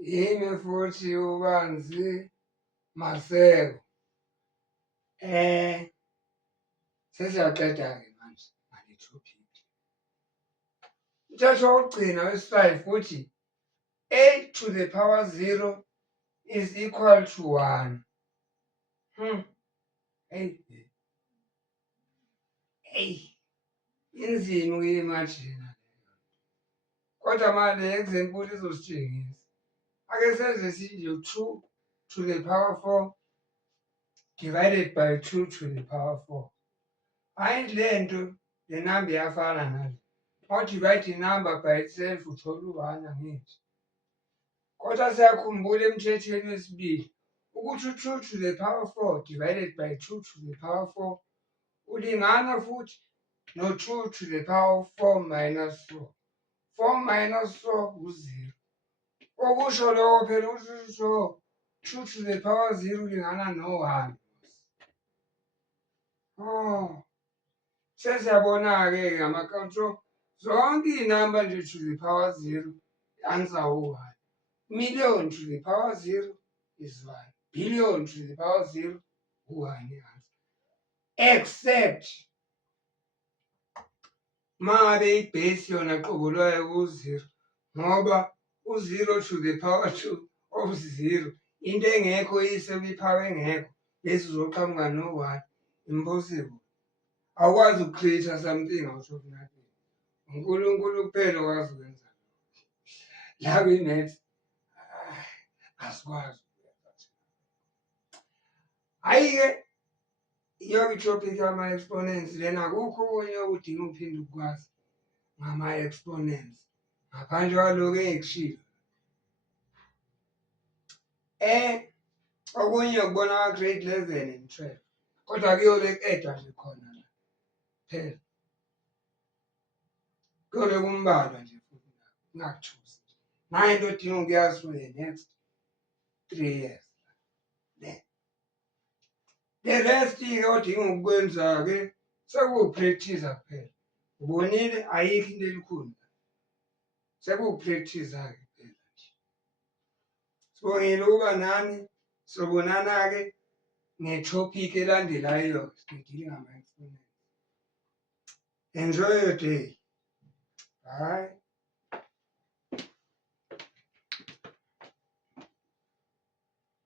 Yimi futhi ubanzi Maseko. Sesiyaqeda-ke manje ngale topic. Umthetho wokugcina wesi-5 uthi a to the power 0 is equal to 1. Hey, inzima ukuyimagina leyo. Kodwa manje le example izositshengisa. Ake senze sinje 2 to the power 4 divided by 2 to the power 4. Hayi lento le number iyafana nale. Mawudivide inumber by itself uthola u-1 angithi. Kodwa siyakhumbula emthethweni wesibili ukuthi u-2 to the power 4 divided by 2 to the power 4 ulingana futhi no-2 to the power 4 minus 4. 4 minus 4 u-0. Okusho lokho phela ukuthi 2 to the power 0 ulingana no-1. Sesiyabona-ke ngama-control zonke iy'namba nje to the power 0 i-answer u-1. Million to the power 0 is 1. Billion to the power 0 u-1 i-answer. Except mangabe ibase yona qobo lwayo ku-0 ngoba u-0 to the power 2 of 0 into engekho iyise kwi-power engekho bese uzoqhamuka no-1. Impossible. Awukwazi uku-create something out of nothing. uNkulunkulu kuphela okwazi ukwenza la kwi-maths asikwazi ukwenza. Hhayi-ke iyobe i-topic yama-exponents lena akukho okunye okudinga uphinde ukwazi ngama-exponents ngaphandle kwalokho engikushilo. Okunye ukubona ama-grade 11 and 12 kodwa kuyobe ku-edwa nje khona la phela. Kuyobe kumbalwa nje futhi kungakuthusi. Nayo into odinga ukuyazi for the next 3 years. The rest-ke odinga ukukwenza-ke sekuwu-practice-a kuphela. Ubonile ayikho into elikhulu. Sekuwu-practice-a-ke kuphela nje. Sibongile ukuba nani. Sobonana-ke nge-topic elandelayo sidile ngama-exponents. Enjoy your day. Bye.